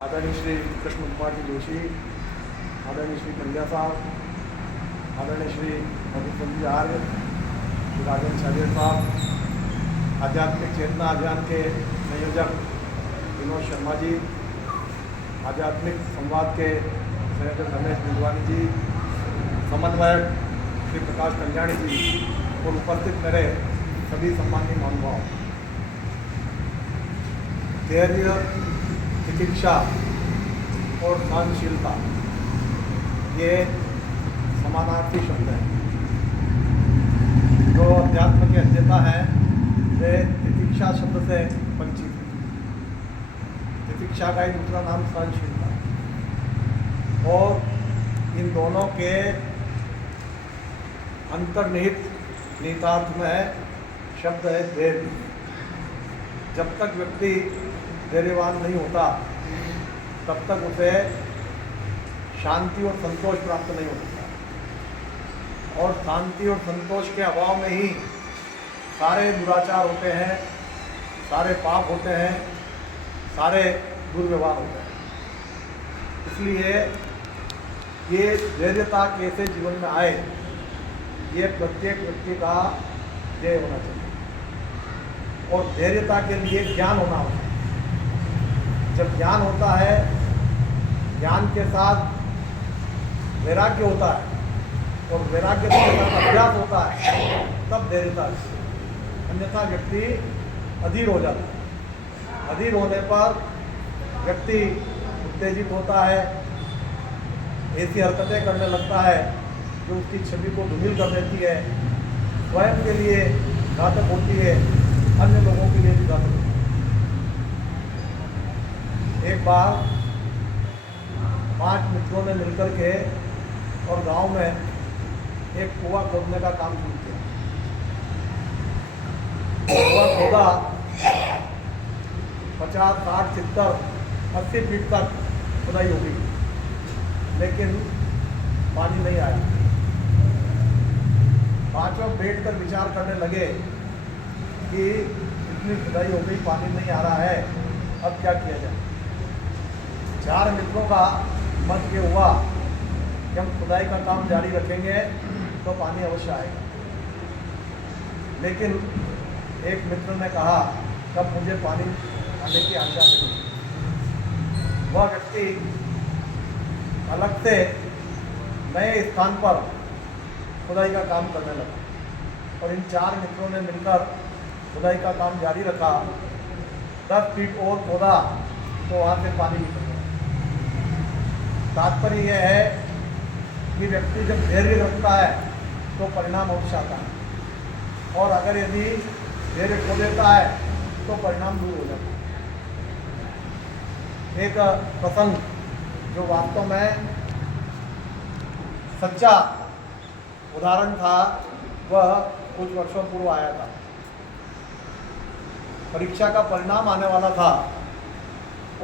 आदरणीय श्री कृष्ण कुमार जी जोशी, आदरणीय श्री पंड्या साहब, आदरणीय श्री मधुसूदन जी आर्य, श्री राजेंद्र शालियर साहब, आध्यात्मिक चेतना अभियान के संयोजक विनोद शर्मा जी, आध्यात्मिक संवाद के संयोजक रमेश बिंदवानी जी, समन्वयक श्री प्रकाश कल्याणी जी और उपस्थित मेरे सभी सम्मानीय महानुभाव। धैर्य, तितिक्षा और सहनशीलता ये समानार्थी शब्द हैं। जो अध्यात्म के अध्येता हैं वे तितिक्षा शब्द से परिचित हैं। तितिक्षा का एक दूसरा नाम सहनशीलता है और इन दोनों के अंतर्निहित निहितार्थ में शब्द है धैर्य। जब तक व्यक्ति धैर्यवान नहीं होता तब तक उसे शांति और संतोष प्राप्त नहीं हो सकता, और शांति और संतोष के अभाव में ही सारे दुराचार होते हैं, सारे पाप होते हैं, सारे दुर्व्यवहार होते हैं। इसलिए ये धैर्यता कैसे जीवन में आए, ये प्रत्येक व्यक्ति का ध्येय होना चाहिए और धैर्यता के लिए ज्ञान होना होता है। जब ज्ञान होता है, ज्ञान के साथ वैराग्य होता है और वैराग्य के साथ अभ्यास होता है, तब धैर्यता आती है। अन्यथा व्यक्ति अधीर हो जाता है। अधीर होने पर व्यक्ति उत्तेजित होता है, ऐसी हरकतें करने लगता है जो उसकी छवि को धूमिल कर देती है, स्वयं के लिए घातक होती है, अन्य लोगों के लिए भी घातक होती है। एक बार 5 मित्रों ने मिलकर के और गांव में एक कुआं खोदने का काम शुरू किया। कुआं खोदा, 50, 60, 70, 80 फीट तक खुदाई हो गई, लेकिन पानी नहीं आया। पांचों बैठ कर विचार करने लगे कि इतनी खुदाई हो गई, पानी नहीं आ रहा है, अब क्या किया जाए। 4 मित्रों का मत ये हुआ कि हम खुदाई का काम जारी रखेंगे तो पानी अवश्य आएगा। लेकिन एक मित्र ने कहा, कब मुझे पानी आने की आशा नहीं। वह व्यक्ति अलग से नए स्थान पर खुदाई का काम करने लगा और इन 4 मित्रों ने मिलकर खुदाई का काम जारी रखा। 10 फीट और खोदा तो वहाँ से पानी निकल गया। तात्पर्य यह है कि व्यक्ति जब धैर्य रखता है तो परिणाम अवश्य आता है, और अगर यदि धैर्य खो देता है तो परिणाम दूर हो जाता है। एक प्रसंग जो वास्तव में सच्चा उदाहरण था, वह कुछ वर्षों पूर्व आया था। परीक्षा का परिणाम आने वाला था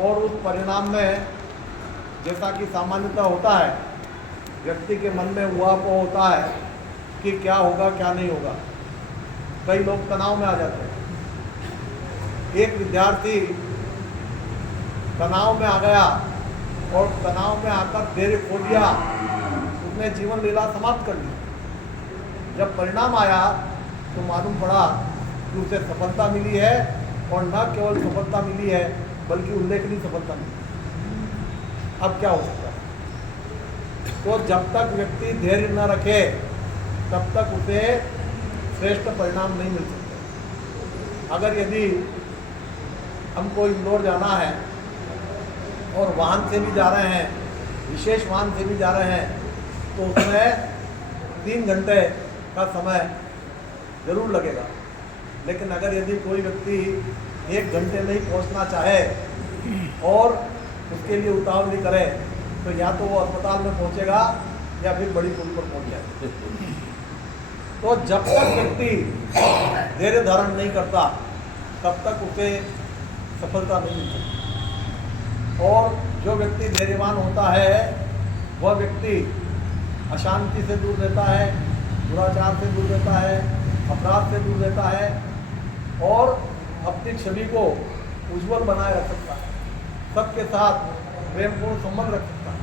और उस परिणाम में जैसा कि सामान्यतः होता है, व्यक्ति के मन में ऊहापोह होता है कि क्या होगा क्या नहीं होगा। कई लोग तनाव में आ जाते हैं। एक विद्यार्थी तनाव में आ गया और तनाव में आकर धैर्य खो दिया, उसने जीवन लीला समाप्त कर ली। जब परिणाम आया तो मालूम पड़ा कि उसे सफलता मिली है, और न केवल सफलता मिली है बल्कि उल्लेखनीय सफलता मिली। अब क्या हो सकता है? तो जब तक व्यक्ति धैर्य न रखे तब तक उसे श्रेष्ठ परिणाम नहीं मिल सकते। अगर यदि हमको इंदौर जाना है और वाहन से भी जा रहे हैं, विशेष वाहन से भी जा रहे हैं, तो उसमें 3 घंटे का समय जरूर लगेगा। लेकिन अगर यदि कोई व्यक्ति 1 घंटे में ही पहुंचना चाहे और उसके लिए उतावली करे, तो या तो वो अस्पताल में पहुंचेगा या फिर बड़ी पुल पर पहुंच जाएगा। तो जब तक व्यक्ति धैर्य धारण नहीं करता तब तक उसे सफलता नहीं मिल सकती। और जो व्यक्ति धैर्यवान होता है वह व्यक्ति अशांति से दूर रहता है, दुराचार से दूर रहता है, अपराध से दूर रहता है और अपनी छवि को उज्जवल बनाए रख सकता है। सबके साथ प्रेमपूर्ण संबंध रख सकता है।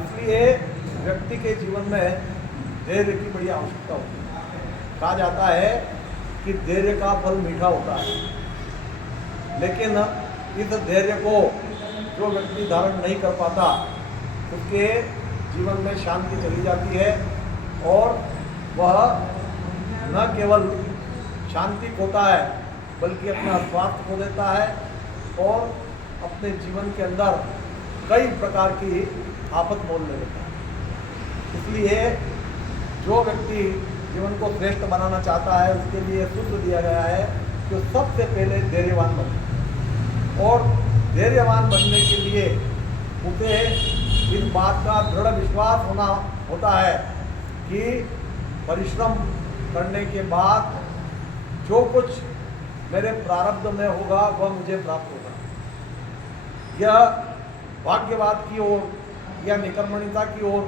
इसलिए व्यक्ति के जीवन में धैर्य की बड़ी आवश्यकता होती है। कहा जाता है कि धैर्य का फल मीठा होता है, लेकिन इस धैर्य को जो व्यक्ति धारण नहीं कर पाता उसके जीवन में शांति चली जाती है और वह न केवल शांति खोता है बल्कि अपना स्वास्थ्य खो देता है और अपने जीवन के अंदर कई प्रकार की आफत मोल ले लेता है। इसलिए जो व्यक्ति जीवन को श्रेष्ठ बनाना चाहता है उसके लिए सूत्र दिया गया है कि सबसे पहले धैर्यवान बने और धैर्यवान बनने के लिए उसे इस बात का दृढ़ विश्वास होता है कि परिश्रम करने के बाद जो कुछ मेरे प्रारब्ध में होगा वह मुझे प्राप्त होगा। यह भाग्यवाद की ओर या निकर्मणिता की ओर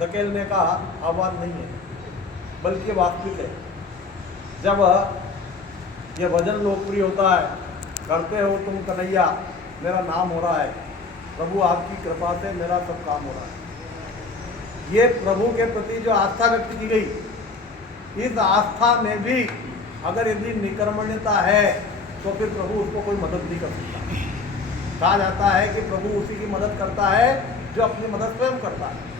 धकेलने का आह्वान नहीं है, बल्कि वास्तविक है। जब यह भजन लोकप्रिय होता है, करते हो तुम कन्हैया मेरा नाम हो रहा है, प्रभु आपकी कृपा से मेरा सब काम हो रहा है, ये प्रभु के प्रति जो आस्था व्यक्त की गई, इस आस्था में भी अगर यदि निकर्मण्यता है तो फिर प्रभु उसको कोई मदद नहीं कर सकता। कहा जाता है कि प्रभु उसी की मदद करता है जो अपनी मदद स्वयं करता है।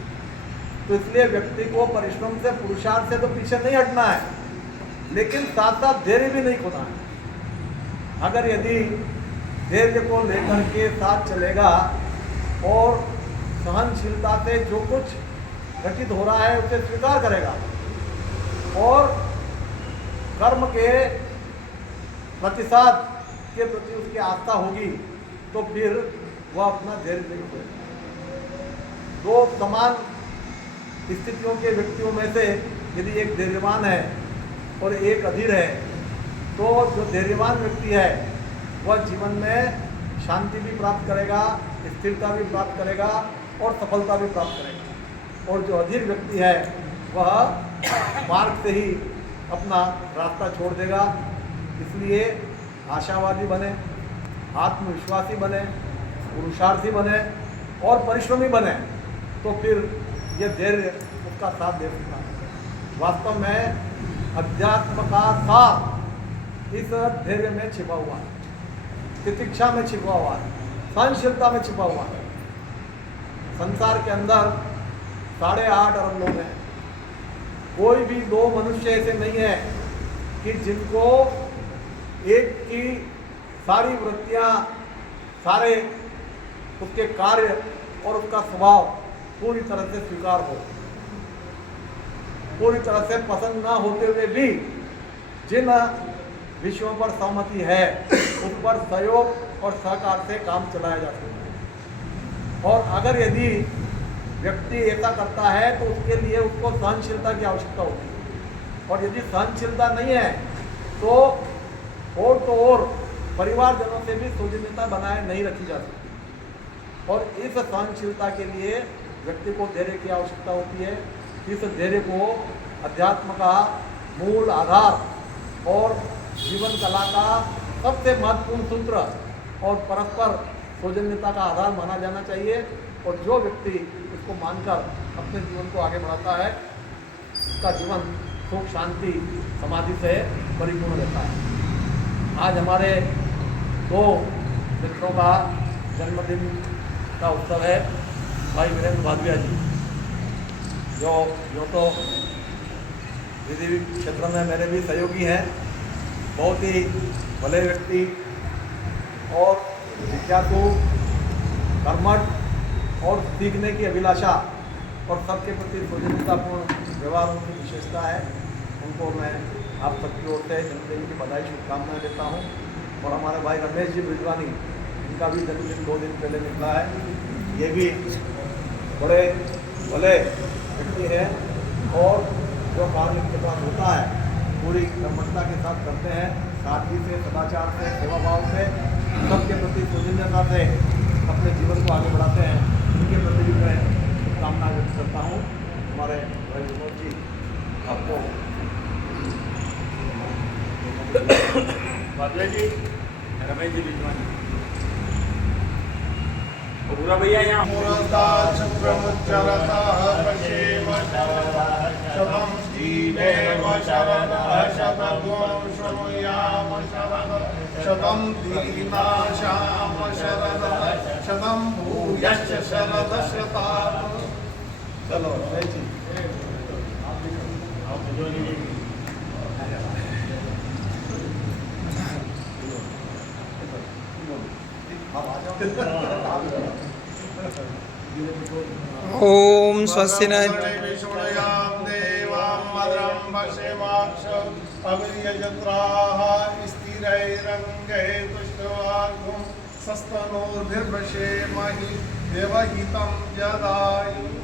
तो इसलिए व्यक्ति को परिश्रम से, पुरुषार्थ से तो पीछे नहीं हटना है, लेकिन साथ साथ धैर्य भी नहीं खोना है। अगर यदि धैर्य को लेकर के साथ चलेगा और सहनशीलता से जो कुछ घटित हो रहा है उसे स्वीकार करेगा और कर्म के प्रतिसाद के प्रति उसकी आस्था होगी, तो फिर वह अपना धैर्य नहीं खोएगा। दो समान स्थितियों के व्यक्तियों में से यदि एक धैर्यवान है और एक अधीर है, तो जो धैर्यवान व्यक्ति है वह जीवन में शांति भी प्राप्त करेगा, स्थिरता भी प्राप्त करेगा और सफलता भी प्राप्त करेगा। और जो अधीर व्यक्ति है वह मार्ग से ही अपना रास्ता छोड़ देगा। इसलिए आशावादी बने, आत्मविश्वासी बने, पुरुषार्थी बने और परिश्रमी बने, तो फिर यह धैर्य उसका साथ दे सकता है। वास्तव में अध्यात्म का साथ इस धैर्य में छिपा हुआ है, तितिक्षा में छिपा हुआ है, सहनशीलता में छिपा हुआ है। संसार के अंदर 8.5 अरब लोग हैं, कोई भी 2 मनुष्य ऐसे नहीं है कि जिनको एक की सारी वृत्तियां, सारे उसके कार्य और उसका स्वभाव पूरी तरह से स्वीकार हो, पूरी तरह से पसंद ना होते हुए भी जिन विषयों पर सहमति है उस पर सहयोग और सहकार से काम चलाया जा सकता है। और अगर यदि व्यक्ति ऐसा करता है तो उसके लिए उसको सहनशीलता की आवश्यकता होती है, और यदि सहनशीलता नहीं है तो और परिवारजनों से भी सौजन्यता बनाए नहीं रखी जा सकती। और इस सहनशीलता के लिए व्यक्ति को धैर्य की आवश्यकता होती है। इस धैर्य को अध्यात्म का मूल आधार और जीवन कला का सबसे महत्वपूर्ण सूत्र और परस्पर सौजन्यता का आधार माना जाना चाहिए। और जो व्यक्ति इसको मानकर अपने जीवन को आगे बढ़ाता है उसका जीवन सुख, शांति, समाधि से परिपूर्ण रहता है। आज हमारे 2 मित्रों का जन्मदिन का उत्सव है। भाई वीरेंद्र भादुरिया जी, जो तो विधि क्षेत्र में मेरे भी सहयोगी हैं, बहुत ही भले व्यक्ति और जिज्ञासु, कर्मठ और सीखने की अभिलाषा और सबके प्रति सौजन्यतापूर्ण व्यवहार उनकी विशेषता है। उनको मैं आप सबकी ओर से जन्मदिन की बधाई, शुभकामनाएं देता हूं। और हमारे भाई रमेश जी ब्रिजवानी, इनका भी जन्मदिन 2 दिन पहले निकला है। ये भी बड़े भले व्यक्ति हैं और जो कार्य इनके पास होता है पूरी कर्मठता के साथ करते हैं, सादगी से, सदाचार से, सेवा भाव से, सबके प्रति सौजन्यता से अपने जीवन को आगे बढ़ाते हैं। उनके प्रति भी मैं शुभकामनाएं व्यक्त करता हूँ। हमारे भाई विनोद जी, आपको भादुरिया जी, रमेश जी ब्रिजवानी, पूरा भैया यहाँ पुरस्तात् शुक्रमुच्चरतः पश्येम शतं जीवेम शरदः शतगुं शृणुयाम शरदः शतं दीनाशाम शरदः शतं भूयश्च शरदः शतात्। चलो जय जी। ओम स्वस्ति न विष्णुयां देवां भद्रं पश्येमाक्ष अभिर्यजत्राः स्थिरैरङ्गैः तुष्टवागुं सस्तनूर्भिर्वशेमहि देवहितं जदायु।